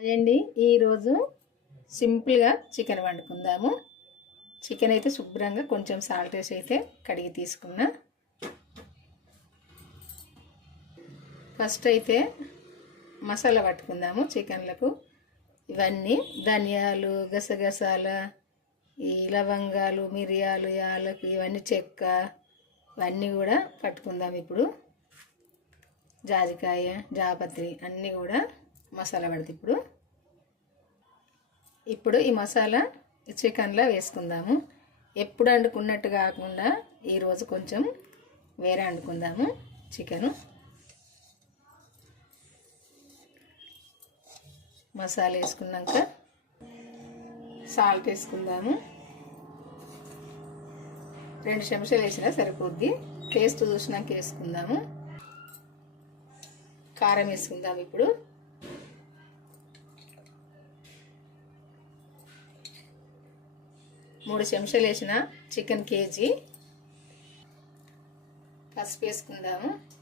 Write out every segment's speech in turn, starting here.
అదండి ఈరోజు సింపుల్గా చికెన్ వండుకుందాము. చికెన్ అయితే శుభ్రంగా కొంచెం సాల్ట్ వేసి అయితే కడిగి తీసుకున్నా. ఫస్ట్ అయితే మసాలా పట్టుకుందాము చికెన్లకు. ఇవన్నీ ధనియాలు గసగసాల ఈ లవంగాలు మిరియాలు యాలకు ఇవన్నీ చెక్క ఇవన్నీ కూడా పట్టుకుందాం ఇప్పుడు. జాజికాయ జాపత్రి అన్నీ కూడా మసాలా పడుతుంది ఇప్పుడు. ఇప్పుడు ఈ మసాలా చికెన్లో వేసుకుందాము. ఎప్పుడు వండుకున్నట్టు కాకుండా ఈరోజు కొంచెం వేరే వండుకుందాము చికెను. మసాలా వేసుకున్నాక సాల్ట్ వేసుకుందాము. రెండు చెంచాలు వేసినా సరిపోద్ది. టేస్ట్ చూసినాక వేసుకుందాము. కారం వేసుకుందాము ఇప్పుడు. మూడు చెంచాలు వేసిన చికెన్ కేజీ. పసుపు వేసుకుందాము.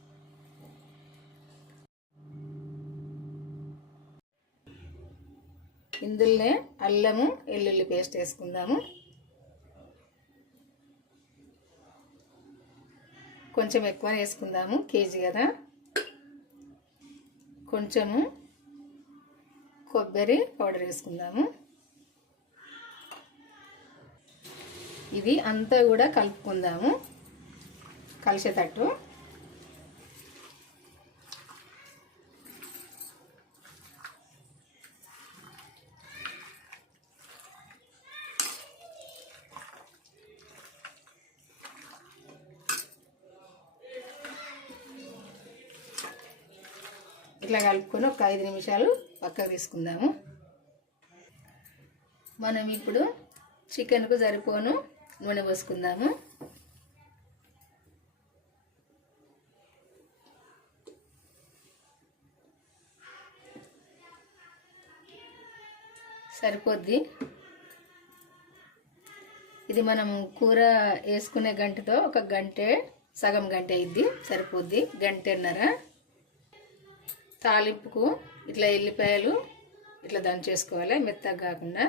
ఇందులోనే అల్లము వెల్లుల్లి పేస్ట్ వేసుకుందాము. కొంచెం ఎక్కువ వేసుకుందాము కేజీ కదా. కొంచెము కొబ్బరి పౌడర్ వేసుకుందాము. ఇది అంతా కూడా కలుపుకుందాము. కలిసేటట్టు. ఇట్లా కలుపుకొని ఒక ఐదు నిమిషాలు పక్కకు తీసుకుందాము. మనం ఇప్పుడు చికెన్కు సరిపోను నూనె పోసుకుందాము. సరిపోద్ది. ఇది మనం కూర వేసుకునే గంటతో ఒక గంటే సగం గంట అయింది సరిపోద్ది. గంటన్నర. తాలింపుకు ఇట్లా ఎల్లిపాయలు ఇట్లా దంచేసుకోవాలి మెత్తగా కాకుండా.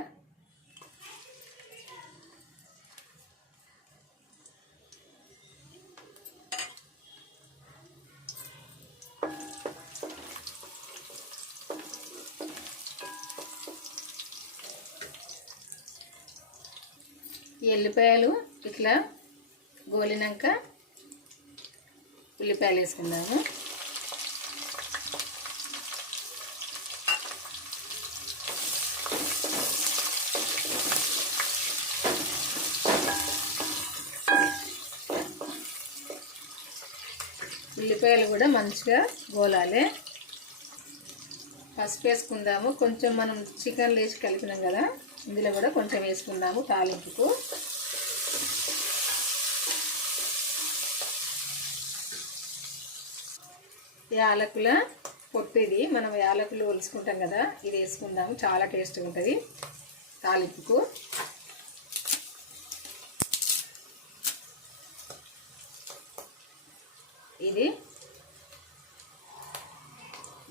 ఎల్లిపాయలు ఇట్లా గోలినాక ఉల్లిపాయలు వేసుకుందాము. ఉల్లిపాయలు కూడా మంచిగా గోలాలి. పసుపు వేసుకుందాము. కొంచెం మనం చికెన్ లేచి కలిపినాం కదా ఇందులో కూడా కొంచెం వేసుకుందాము తాలింపుకు. యాలకుల పొట్టు ఇది మనం యాలకులు ఒలుచుకుంటాం కదా ఇది వేసుకుందాము. చాలా టేస్ట్గా ఉంటుంది తాలింపుకు. ఇది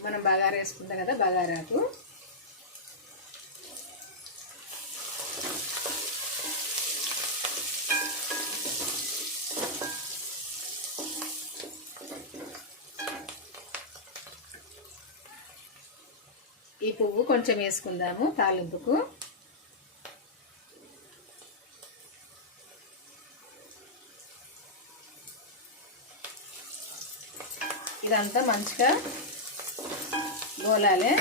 మనం బగారా వేసుకుంటాం కదా బగారాకు. ఈ పువ్వు కొంచెం వేసుకుందాము తాలింపుకు. ఇదంతా మంచిగా గోలాలి.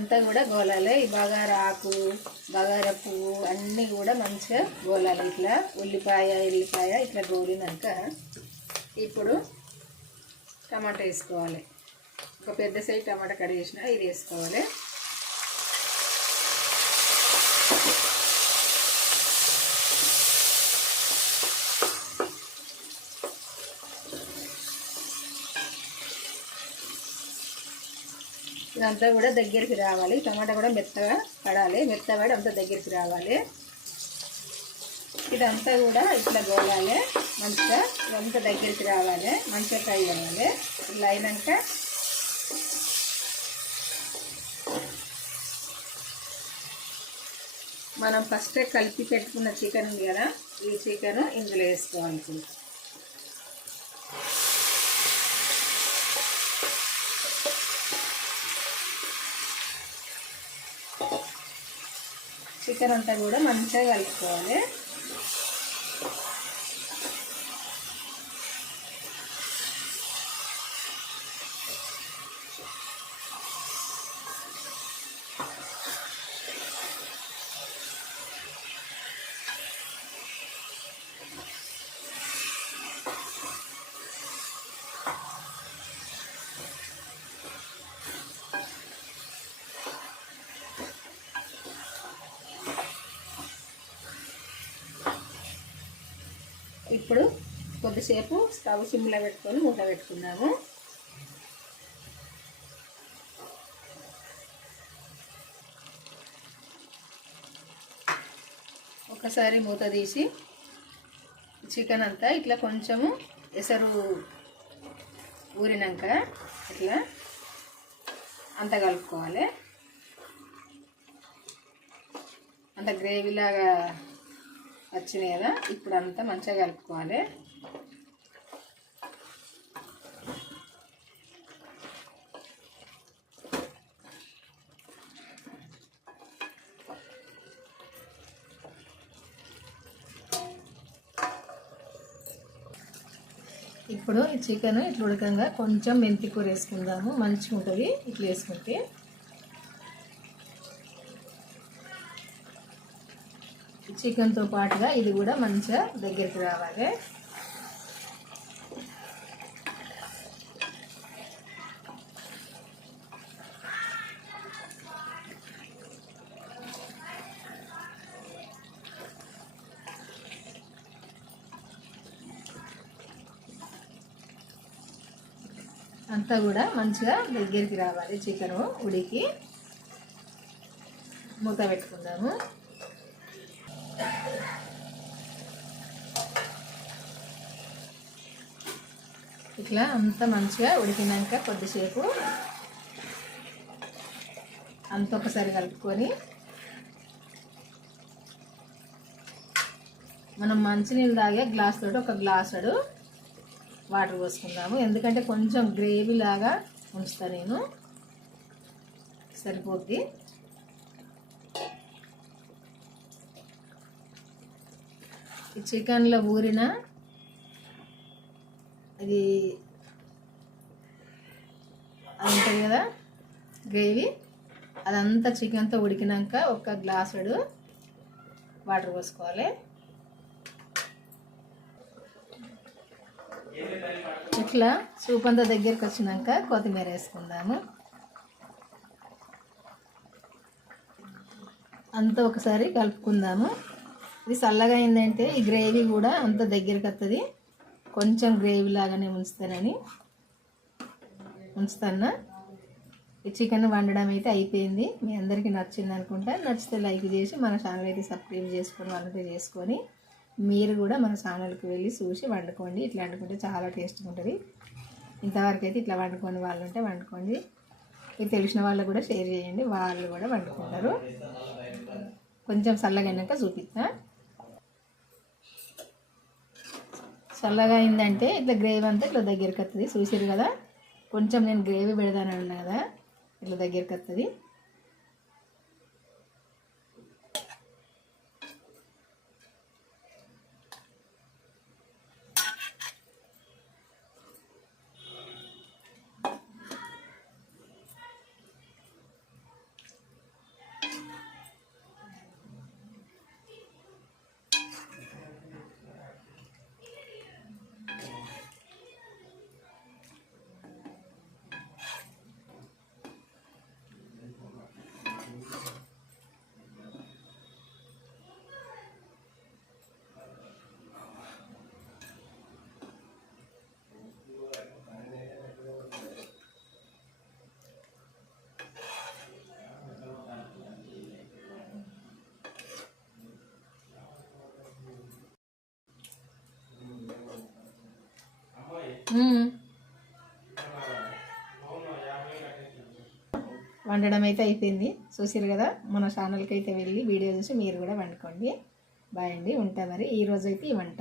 ఇదంతా కూడా గోలాలి. ఈ బగార ఆకు బగార పువ్వు అన్నీ కూడా మంచిగా గోలాలి. ఇట్లా ఉల్లిపాయ ఎల్లిపాయ ఇట్లా గోలినాక ఇప్పుడు టమాటా వేసుకోవాలి. ఒక పెద్ద సైజు టమాటా కట్ చేసిన ఇది వేసుకోవాలి. ఇదంతా కూడా దగ్గరికి రావాలి. టమాటా కూడా మెత్తగా పడాలి. మెత్తగా పడి అంతా దగ్గరికి రావాలి. ఇదంతా కూడా ఇట్లా గోలాలి. మంచిగా ఇదంతా దగ్గరికి రావాలి. మంచిగా ఫ్రై అవ్వాలి. ఇట్లా అయినాక మనం ఫస్టే కలిపి పెట్టుకున్న చికెన్ ఉంది కదా ఈ చికెన్ ఇందులో వేసుకోవాలి. ఇప్పుడు. అంతా కూడా మంచిగా కలుపుకోవాలి ఇప్పుడు కొద్దిసేపు స్టవ్ సిమ్లో పెట్టుకొని మూత పెట్టుకున్నాము. ఒకసారి మూత తీసి చికెన్ అంతా ఇట్లా కొంచెము ఎసరు ఊరినాక ఇట్లా అంత కలుపుకోవాలి. అంత గ్రేవీలాగా వచ్చినాయి కదా ఇప్పుడు అంతా మంచిగా కలుపుకోవాలి. ఇప్పుడు ఈ చికెన్ ఇట్లా ఉడకంగా కొంచెం మెంతికూర వేసుకుందాము మంచిగా ఉంటుంది ఇట్లా వేసుకుంటే. చికెన్తో పాటుగా ఇది కూడా మంచిగా దగ్గరికి రావాలి. అంతా కూడా మంచిగా దగ్గరికి రావాలి చికెను ఉడికి. మూత పెట్టుకుందాము. ఇట్లా అంత మంచిగా ఉడికినాక కొద్దిసేపు అంత ఒకసారి కలుపుకొని మనం మంచినీళ్ళు తాగే గ్లాస్ తోటి ఒక గ్లాసుడు వాటర్ పోసుకుందాము. ఎందుకంటే కొంచెం గ్రేవీ లాగా ఉంచుతా నేను. సరిపోద్ది. చికెన్లో ఊరిన అది అది ఉంటుంది కదా గ్రేవీ. అదంతా చికెన్తో ఉడికినాక ఒక గ్లాసుడు వాటర్ పోసుకోవాలి. ఇట్లా సూప్ అంతా దగ్గరికి వచ్చినాక కొత్తిమీర వేసుకుందాము. అంతా ఒకసారి కలుపుకుందాము. ఇది చల్లగా అయిందంటే ఈ గ్రేవీ కూడా అంత దగ్గరికి వస్తుంది కొంచెం గ్రేవీ లాగానే ఉంచుతానని. ఉంచుతాను ఈ చికెన్ వండడం అయితే అయిపోయింది. మీ అందరికీ నచ్చింది అనుకుంటా. నచ్చితే లైక్ చేసి మన ఛానల్ అయితే సబ్స్క్రైబ్ చేసుకొని వాళ్ళతో చేసుకొని మీరు కూడా మన ఛానల్కి వెళ్ళి చూసి వండుకోండి. ఇట్లా వండుకుంటే చాలా టేస్ట్గా ఉంటుంది. ఇంతవరకు అయితే ఇట్లా వండుకొని వాళ్ళు ఉంటే వండుకోండి. మీకు తెలిసిన వాళ్ళు కూడా షేర్ చేయండి. వాళ్ళు కూడా వండుకుంటారు. కొంచెం చల్లగైనాక చూపిస్తాను చల్లగా అయిందంటే ఇట్లా గ్రేవీ అంతా ఇట్లా దగ్గరికి వస్తుంది చూసారు కదా? కొంచెం నేను గ్రేవీ పెడదాను కదా? ఇట్లా దగ్గరికి వస్తుంది వండడం అయితే అయిపోయింది. చూసారు కదా మన ఛానల్కి అయితే వెళ్ళి వీడియో చూసి మీరు కూడా వండుకోండి. బాయ్ అండి ఉంటా మరి. ఈ అయితే ఈ వంట.